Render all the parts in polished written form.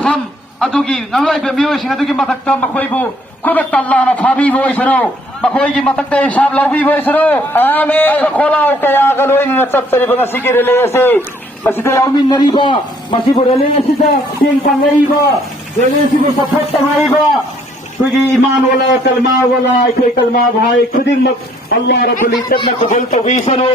ꯃꯐꯝ ꯑꯗꯨꯒꯤ ꯉꯥꯡꯂꯩꯕ ꯃꯤꯑꯣꯏꯁꯤꯡ ꯑꯗꯨꯒꯤ ꯃꯊꯛꯇ ꯃꯈꯣꯏꯕꯨ ꯈꯨꯗꯛꯇ ꯑꯜꯂꯥꯍꯅ ꯐꯥꯕꯤꯕ ꯑꯣꯏꯁꯅꯨ ꯃꯈꯣꯏꯒꯤ ꯃꯊꯛꯇ ꯍꯤꯁꯥꯕ ꯂꯧꯕꯤꯕ ꯑꯣꯏꯁꯅꯨ ꯑꯥꯃꯤꯟ ꯈꯣꯜꯂꯥꯎ ꯀꯌꯥꯒ ꯂꯣꯏꯅꯅ ꯆꯠꯆꯔꯤꯕ ꯉꯁꯤꯒꯤ ꯔꯦꯂꯤ ꯑꯁꯤ ꯃꯁꯤꯗ ꯌꯥꯎꯃꯤꯟꯅꯔꯤꯕ ꯃꯁꯤꯕꯨ ꯔꯦꯂꯤ ꯑꯁꯤꯗ ꯃꯇꯦꯡ ꯄꯥꯡꯂꯛꯏꯕ ꯔꯦꯂꯤ ꯑꯁꯤꯕꯨ ꯁꯄꯣꯔꯠ ꯇꯧꯔꯛꯏꯕ ꯑꯩꯈꯣꯏꯒꯤ ꯏꯃꯥꯟ ꯋꯥꯂꯥ ꯀꯜꯃꯥ ꯋꯥꯂꯥ ꯑꯩꯈꯣꯏ ꯀꯜꯃꯥ ꯚꯥꯏ ꯈꯨꯗꯤꯡꯃꯛ ꯑꯜꯂꯥꯍ ꯔബ്ꯕꯨꯜ ꯏꯖ꯭ꯖꯠꯅ ꯀꯕꯨꯜ ꯇꯧꯕꯤꯁꯅꯨ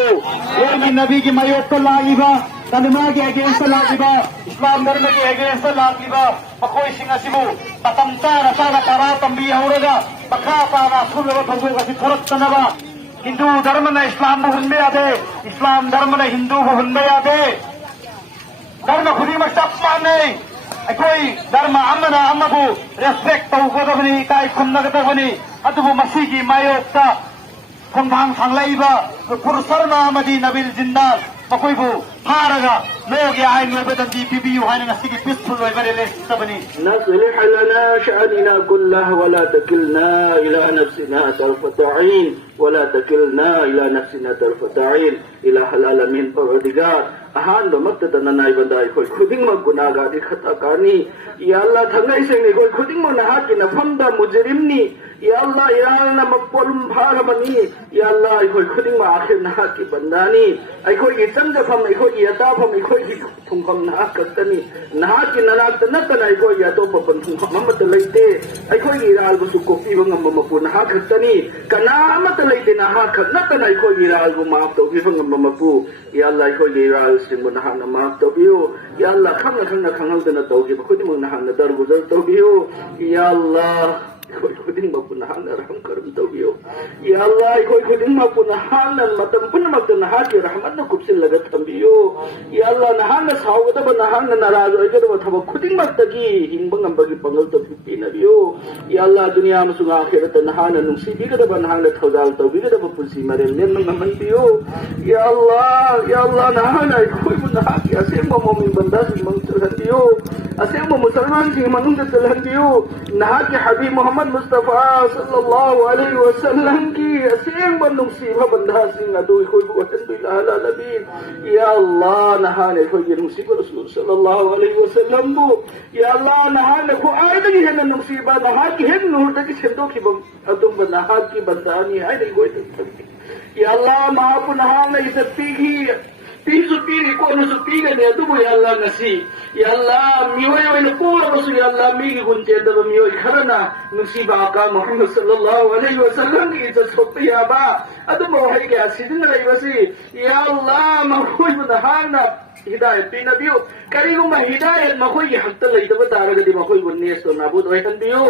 ꯂꯣꯏꯅ ꯅꯕꯤꯒꯤ ꯃꯥꯌꯣꯛꯇ ꯂꯥꯛꯂꯤꯕ ꯀꯂꯃꯥꯒꯤ ꯑꯦꯒꯦꯟꯁꯇ ꯂꯥꯛꯂꯤꯕ ꯏꯁꯂꯥꯝ ꯙꯔꯃꯒꯤ ꯑꯦꯒꯦꯟꯁꯇ ꯂꯥꯛꯂꯤꯕ ꯃꯈꯣꯏꯁꯤꯡ ꯑꯁꯤꯕꯨ ꯃꯇꯝ ꯆꯥꯅ ꯇꯔꯥ ꯇꯝꯕꯤꯍꯧꯔꯒ ꯃꯈꯥ ꯇꯥꯅ ꯑꯊꯨꯕ ꯊꯧꯗꯣꯛ ꯑꯁꯤ ꯊꯣꯔꯛꯇꯅꯕ हिंदू धर्म ने इस्लाम को हुनबे यादे इस्लाम धर्म ने हिंदू को हुनबे यादे धर्म खुदी में सब माने कोई धर्म अमना अमबु रेस्पेक्ट तौगदबनी काय खुमनगदबनी अदुबु मसीगी मायोक्ता खोंथांग सांगलाइबा पुरुषर्मा अमदी नबिल जिंदाल मखोइबु फारगा लोग आइन वेबदंदी पिबियु हाइन ngasiगी peaceful वेबरेले सबनी نصلح لنا شأننا كله ولا تكلنا إلى نفسنا طرفة عين ولا تكلنا إلى نفسنا طرفة عين إلى العالمين परवरदिगार अहान दमत तननाय बंदाय कोई खुदिंग म गुनागारी खता कानी या अल्लाह थंगाई सेंगे कोई खुदिंग म नहा की नफमदा मुजरिमनी या अल्लाह इरान म पोलुम फारबनी या अल्लाह कोई खुदिंग म आखिर नहा की बंदानी आई कोई इचंग फम आई कोई यता फम आई कोई थुंगफम नहा कतनी नहा की ननाक तनतन आई कोई या तो पपन थुंगफम मत लेते आई कोई इराल बसु कोफी वंगम मपु नहा कतनी कनामत लेते नहा खनतन आई कोई इराल बु माफ तो भी वंगम मपु या अल्लाह कोई इराल सिंबु नहाना माफ तो बियो या अल्लाह खंग खंगदना तौगी खुद मु नहाना दर गुजर तो बियो या अल्लाह कोई खुदिंग म पुनहाना रहम करम तो बियो या अल्लाह कोई खुदिंग म पुनहाना मतम पुनमत नहा के रहमत न कुबसिल लगत थंबियो या अल्लाह नहाना सावगदब नहाना नाराज ओइगदब थब खुदिंग मत तगी हिंग बंगबगी पंगल तो पिनबियो या अल्लाह दुनिया म सुगा आखिरत नहाना नुसी बिगदब नहाना थौदाल तो बिगदब पुलसी मरे लेन मंगमन बियो या अल्लाह नहाना कोई नहा के असेम मोमिन बंदा सिंग मंग चलहदियो असेम मुसलमान सिंग मंग चलहदियो नहा के हबीब मोहम्मद मुस्तफा सल्लल्लाहु अलैहि वसल्लम की असेम नुसीबा बंदा सिंग अदु कोई वतन बिलाल अलबीन या अल्लाह नहाने कोई नुसीबा रसूल सल्लल्लाहु अलैहि वसल्लम बु या अल्लाह नहाने को आयदगी है नुसीबा नहा की है नूर तक छंदो की अदुम नहा की बंदानी है नहीं कोई या अल्लाह महापु नहाने इज्जत पीगी पीसु पीरी को नुसु पीगे ने दुबु या अल्लाह नसी या अल्लाह मियोय वैन पूरा बसु या अल्लाह मीगी गुंचे दब मियोय खरना नसीबा का मोहम्मद सल्लल्लाहु अलैहि वसल्लम की इज्जत सोपिया बा अदु मोहई के असिदिन रहिबसी या अल्लाह मखोय नहाना हिदायत पिनबियो करीगुमा हिदायत मखोय हक्त लैदब तारगदि मखोय गुन्नेस तो नाबूद वैहनबियो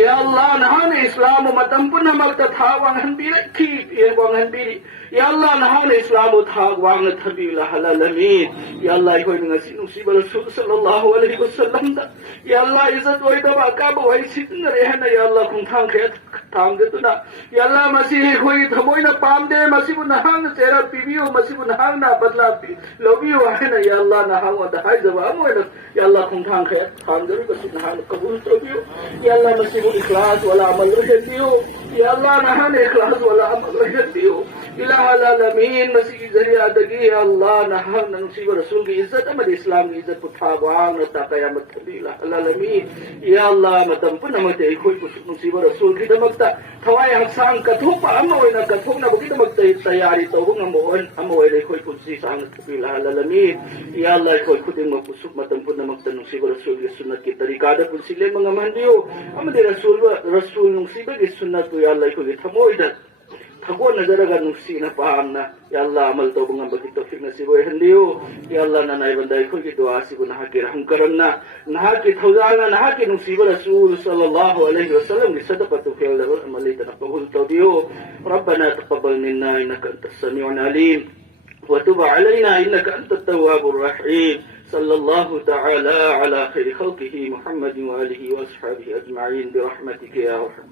या अल्लाह नहाने इस्लाम मतम पुनः मक्त था वांगन बिरखी ये वांगन बिरी या अल्लाह नहाने इस्लाम था वांग थबी लहलमीन या अल्लाह कोई ngasi nusiba rasul sallallahu alaihi wasallam da ya Allah izzat wai da ka ba wai sitin re hana ya Allah kun thang khe thang de tuna ya Allah masih koi thamoi na pam de masih bu nahang chera pibiyo masih bu nahang na badla pi lobiyo hana ya Allah nahang wa da hai jaba amoi na ya Allah kun thang khe thang de ko sin nahang kabul to biyo ya Allah masih bu ikhlas wala amal re biyo ya Allah nahang ikhlas wala amal re biyo इलाह Al-Ameen मसीह जरिया दगी या अल्लाह नहर नसीब रसूल की इज्जत अमद इस्लाम की इज्जत पुठावान ता कयामत थबी इलाह अलमीन या अल्लाह मतम पुनमते कोई नसीब रसूल की दमकता थवाय हक्सांग कथोप अमोयना कथोना बगी दमकता तैयारी तौबंग अमोय कोई कुसी सांग थबी इलाह अलमीन या अल्लाह कोई खुदिंग मपुसुक मतम पुनमकता नसीब रसूल की सुन्नत की तरीका द पुसिले मंगमहंदियो अमदे रसूल नसीब की सुन्नत को या अल्लाह को थमोयदा थको नजरगा नुसीना पामना या अल्लाह अमल तो बंगम बकी तौफीक नसीब होहंदियो या अल्लाह ना नाई बंदाई खोई की दुआ से नहा के रहम करना नहा के थौजाना नहा के नसीब रसूल सल्लल्लाहु अलैहि वसल्लम की सदक़त फिल अमली तकबुल तौदियो रब्बना तक़ब्बल मिन्ना इन्नका अंतस समीउल अलीम व तुब अलैना इन्नका अंतत तव्वाबुर रहीम सल्लल्लाहु तआला अला खैरि खल्क़िही मुहम्मदिन व आलिहि व अस्हाबिहि अजमईन बिरहमतिका या अरहम